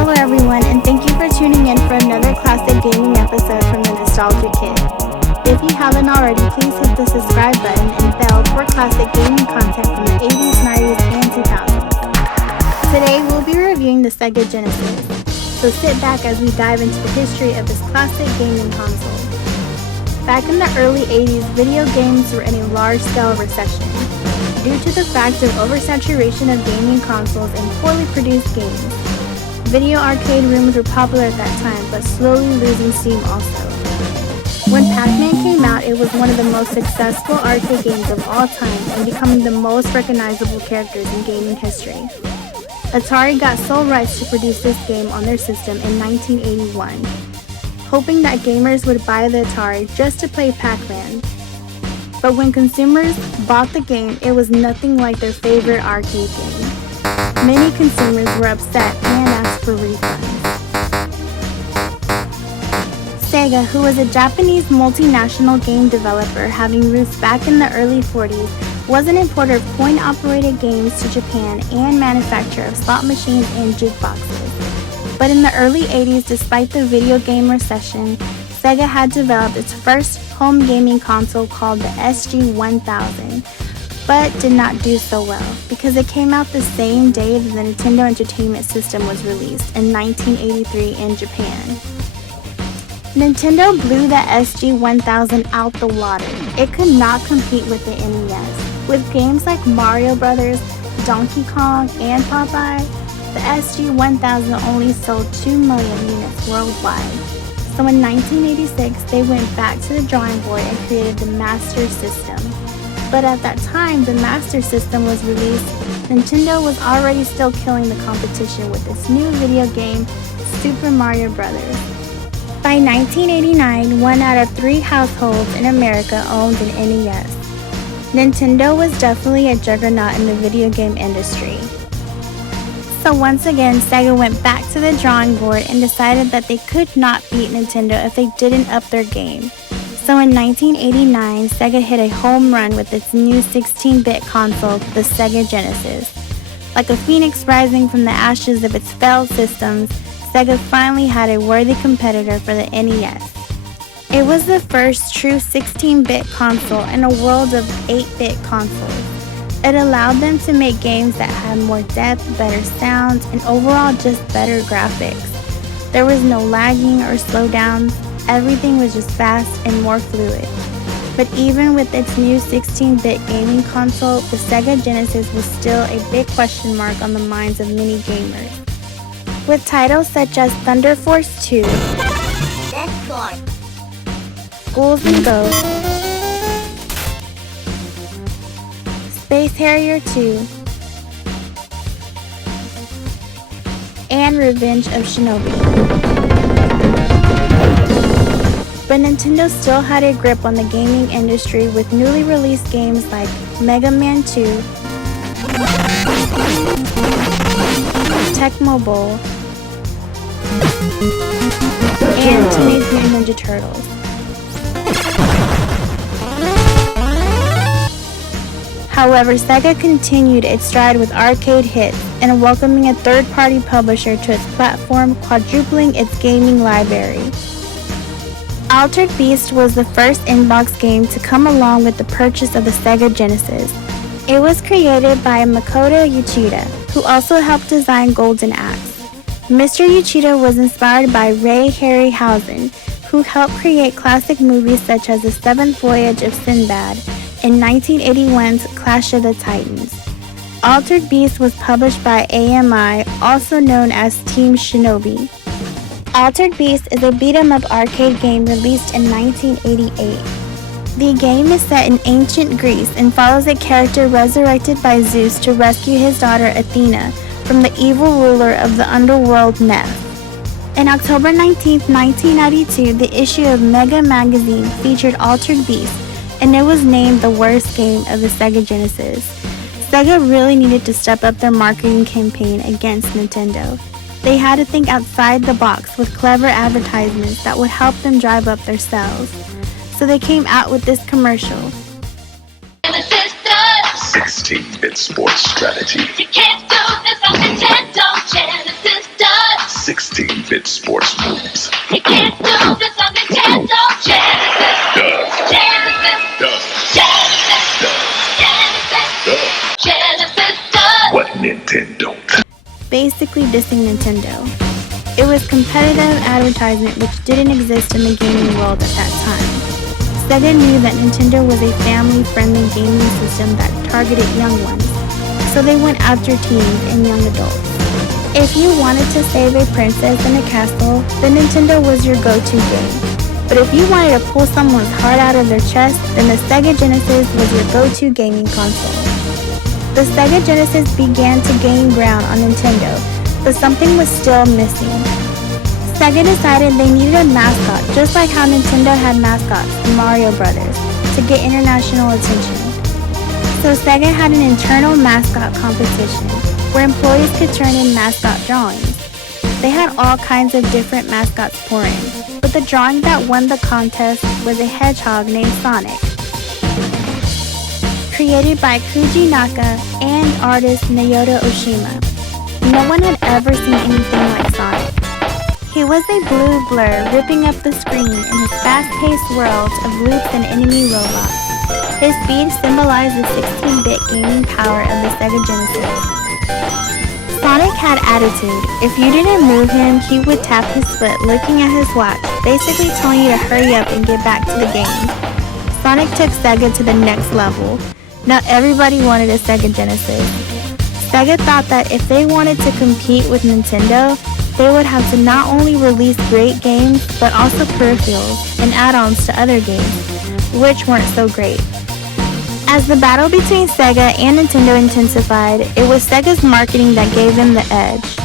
Hello everyone, and thank you for tuning in for another classic gaming episode from the Nostalgia Kid. If you haven't already, please hit the subscribe button and bell for classic gaming content from the 80s, 90s, and 2000s. Today we'll be reviewing the SEGA Genesis, so sit back as we dive into the history of this classic gaming console. Back in the early 80s, video games were in a large-scale recession due to the fact of oversaturation of gaming consoles and poorly produced games. Video arcade rooms were popular at that time, but slowly losing steam also. When Pac-Man came out, it was one of the most successful arcade games of all time and becoming the most recognizable characters in gaming history. Atari got sole rights to produce this game on their system in 1981, hoping that gamers would buy the Atari just to play Pac-Man. But when consumers bought the game, it was nothing like their favorite arcade game. Many consumers were upset and asked for refunds. SEGA, who was a Japanese multinational game developer having roots back in the early 40s, was an importer of coin-operated games to Japan and manufacturer of slot machines and jukeboxes. But in the early 80s, despite the video game recession, SEGA had developed its first home gaming console called the SG-1000, but did not do so well because it came out the same day that the Nintendo Entertainment System was released in 1983 in Japan. Nintendo blew the SG-1000 out the water. It could not compete with the NES. With games like Mario Brothers, Donkey Kong, and Popeye, the SG-1000 only sold 2 million units worldwide. So in 1986, they went back to the drawing board and created the Master System. But at that time the Master System was released, Nintendo was already still killing the competition with its new video game, Super Mario Brothers. By 1989, 1 out of 3 households in America owned an NES. Nintendo was definitely a juggernaut in the video game industry. So once again, SEGA went back to the drawing board and decided that they could not beat Nintendo if they didn't up their game. So in 1989, SEGA hit a home run with its new 16-bit console, the SEGA Genesis. Like a phoenix rising from the ashes of its failed systems, SEGA finally had a worthy competitor for the NES. It was the first true 16-bit console in a world of 8-bit consoles. It allowed them to make games that had more depth, better sounds, and overall just better graphics. There was no lagging or slowdowns. Everything was just fast and more fluid. But even with its new 16-bit gaming console, the SEGA Genesis was still a big question mark on the minds of many gamers. With titles such as Thunder Force 2, Ghouls and Ghosts, Space Harrier 2, and Revenge of Shinobi. But Nintendo still had a grip on the gaming industry with newly released games like Mega Man 2, Tecmo Bowl, and Teenage Mutant Ninja Turtles. However, SEGA continued its stride with arcade hits and welcoming a third-party publisher to its platform, quadrupling its gaming library. Altered Beast was the first in-box game to come along with the purchase of the SEGA Genesis. It was created by Makoto Uchida, who also helped design Golden Axe. Mr. Uchida was inspired by Ray Harryhausen, who helped create classic movies such as The Seventh Voyage of Sinbad and 1981's Clash of the Titans. Altered Beast was published by AMI, also known as Team Shinobi. Altered Beast is a beat-em-up arcade game released in 1988. The game is set in ancient Greece and follows a character resurrected by Zeus to rescue his daughter Athena from the evil ruler of the underworld Neph. In October 19, 1992, the issue of Mega Magazine featured Altered Beast, and it was named the worst game of the SEGA Genesis. SEGA really needed to step up their marketing campaign against Nintendo. They had to think outside the box with clever advertisements that would help them drive up their sales. So they came out with this commercial. 16-bit sports strategy. You can't do this on Nintendo Genesis does. Nintendo. Basically dissing Nintendo. It was competitive advertisement which didn't exist in the gaming world at that time. SEGA knew that Nintendo was a family-friendly gaming system that targeted young ones, so they went after teens and young adults. If you wanted to save a princess in a castle, then Nintendo was your go-to game. But if you wanted to pull someone's heart out of their chest, then the SEGA Genesis was your go-to gaming console. The SEGA Genesis began to gain ground on Nintendo, but something was still missing. SEGA decided they needed a mascot, just like how Nintendo had mascots in Mario Brothers, to get international attention. So SEGA had an internal mascot competition, where employees could turn in mascot drawings. They had all kinds of different mascots pour in, but the drawing that won the contest was a hedgehog named Sonic. Created by Koji Naka and artist Naoto Oshima. No one had ever seen anything like Sonic. He was a blue blur ripping up the screen in his fast-paced world of loops and enemy robots. His speed symbolized the 16-bit gaming power of the SEGA Genesis. Sonic had attitude. If you didn't move him, he would tap his foot looking at his watch, basically telling you to hurry up and get back to the game. Sonic took SEGA to the next level. Now everybody wanted a SEGA Genesis. SEGA thought that if they wanted to compete with Nintendo, they would have to not only release great games, but also peripherals and add-ons to other games, which weren't so great. As the battle between SEGA and Nintendo intensified, it was SEGA's marketing that gave them the edge.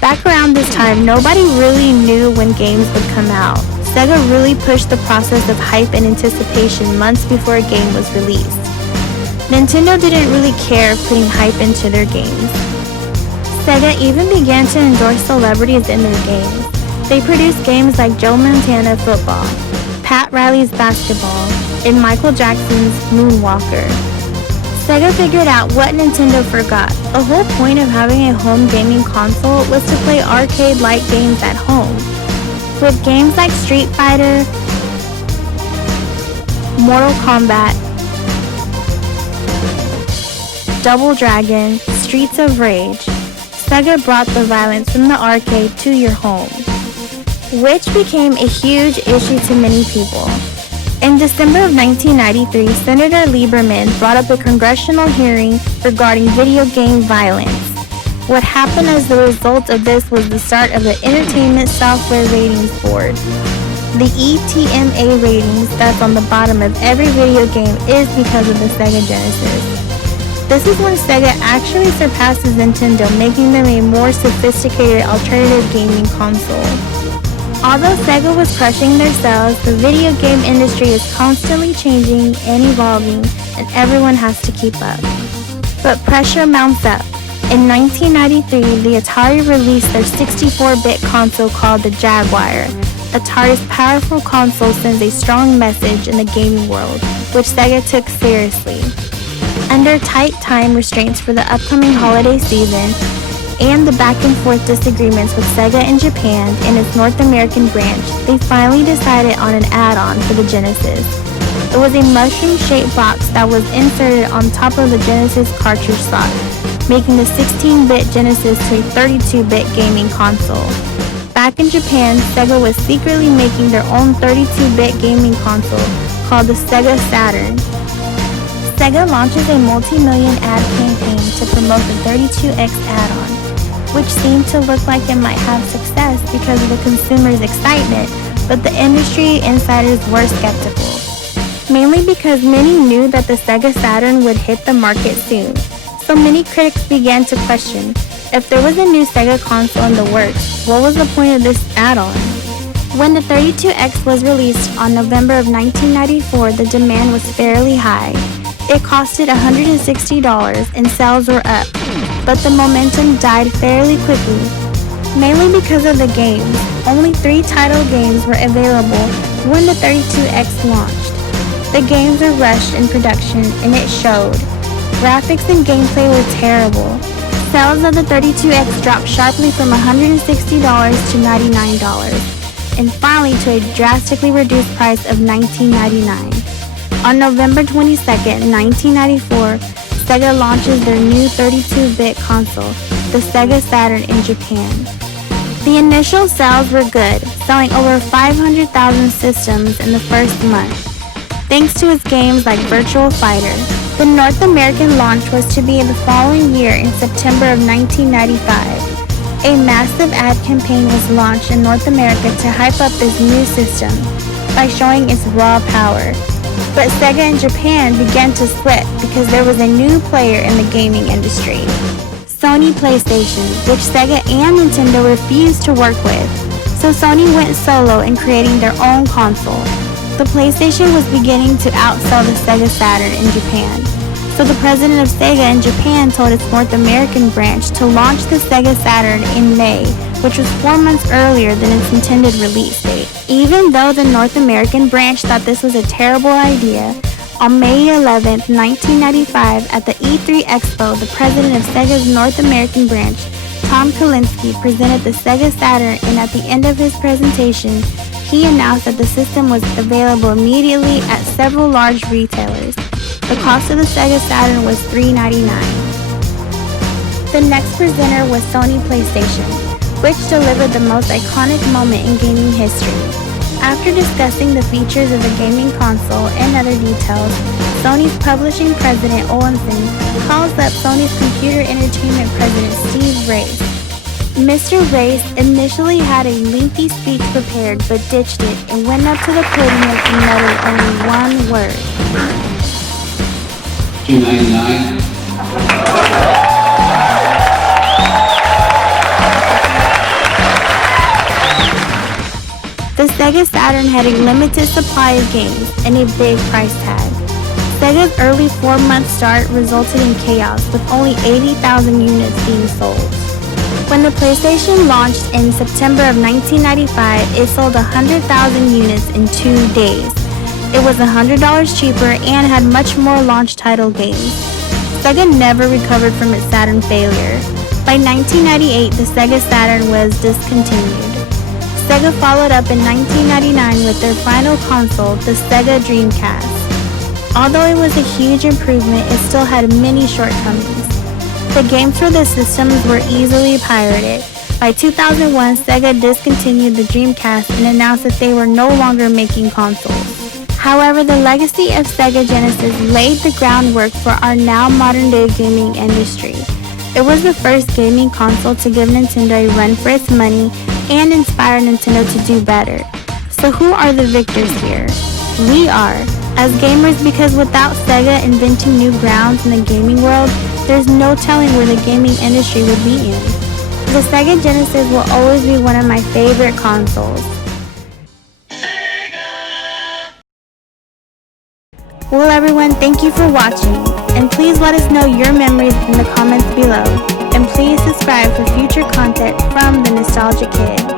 Back around this time, nobody really knew when games would come out. SEGA really pushed the process of hype and anticipation months before a game was released. Nintendo didn't really care putting hype into their games. SEGA even began to endorse celebrities in their games. They produced games like Joe Montana Football, Pat Riley's Basketball, and Michael Jackson's Moonwalker. SEGA figured out what Nintendo forgot. The whole point of having a home gaming console was to play arcade-like games at home. With games like Street Fighter, Mortal Kombat, Double Dragon, Streets of Rage, SEGA brought the violence from the arcade to your home, which became a huge issue to many people. In December of 1993, Senator Lieberman brought up a congressional hearing regarding video game violence. What happened as the result of this was the start of the Entertainment Software Ratings Board. The ETMA ratings that's on the bottom of every video game is because of the SEGA Genesis. This is when SEGA actually surpasses Nintendo, making them a more sophisticated alternative gaming console. Although SEGA was crushing their sales, the video game industry is constantly changing and evolving, and everyone has to keep up. But pressure mounts up. In 1993, the Atari released their 64-bit console called the Jaguar. Atari's powerful console sends a strong message in the gaming world, which SEGA took seriously. Under tight time restraints for the upcoming holiday season, and the back-and-forth disagreements with SEGA in Japan and its North American branch, they finally decided on an add-on for the Genesis. It was a mushroom-shaped box that was inserted on top of the Genesis cartridge slot, making the 16-bit Genesis to a 32-bit gaming console. Back in Japan, SEGA was secretly making their own 32-bit gaming console called the SEGA Saturn. SEGA launches a multi-million ad campaign to promote the 32X add-on, which seemed to look like it might have success because of the consumers' excitement, but the industry insiders were skeptical. Mainly because many knew that the SEGA Saturn would hit the market soon, so many critics began to question, if there was a new SEGA console in the works, what was the point of this add-on? When the 32X was released on November of 1994, the demand was fairly high. It costed $160 and sales were up, but the momentum died fairly quickly, mainly because of the games. Only 3 title games were available when the 32X launched. The games were rushed in production and it showed. Graphics and gameplay were terrible. Sales of the 32X dropped sharply from $160 to $99, and finally to a drastically reduced price of $19.99. On November 22, 1994, Sega launches their new 32-bit console, the Sega Saturn, in Japan. The initial sales were good, selling over 500,000 systems in the first month, thanks to its games like Virtua Fighter. The North American launch was to be the following year in September of 1995. A massive ad campaign was launched in North America to hype up this new system by showing its raw power. But Sega in Japan began to split because there was a new player in the gaming industry, Sony PlayStation, which Sega and Nintendo refused to work with. So Sony went solo in creating their own console. The PlayStation was beginning to outsell the Sega Saturn in Japan. So the president of Sega in Japan told its North American branch to launch the Sega Saturn in May, which was 4 months earlier than its intended release date. Even though the North American branch thought this was a terrible idea, on May 11, 1995, at the E3 Expo, the president of Sega's North American branch, Tom Kalinske, presented the Sega Saturn, and at the end of his presentation, he announced that the system was available immediately at several large retailers. The cost of the Sega Saturn was $399. The next presenter was Sony PlayStation, which delivered the most iconic moment in gaming history. After discussing the features of the gaming console and other details, Sony's publishing president Olsen calls up Sony's computer entertainment president Steve Race. Mr. Race initially had a lengthy speech prepared but ditched it and went up to the podium and muttered only one word. $299. The Sega Saturn had a limited supply of games and a big price tag. Sega's early 4-month start resulted in chaos, with only 80,000 units being sold. When the PlayStation launched in September of 1995, it sold 100,000 units in 2 days. It was $100 cheaper and had much more launch title games. Sega never recovered from its Saturn failure. By 1998, the Sega Saturn was discontinued. Sega followed up in 1999 with their final console, the Sega Dreamcast. Although it was a huge improvement, it still had many shortcomings. The games for the systems were easily pirated. By 2001, Sega discontinued the Dreamcast and announced that they were no longer making consoles. However, the legacy of SEGA Genesis laid the groundwork for our now modern-day gaming industry. It was the first gaming console to give Nintendo a run for its money and inspire Nintendo to do better. So who are the victors here? We are, as gamers, because without Sega inventing new grounds in the gaming world, there's no telling where the gaming industry would be in. The Sega Genesis will always be one of my favorite consoles. Well everyone, thank you for watching, and please let us know your memories in the comments below, and please subscribe for future content from The Nostalgic Kid.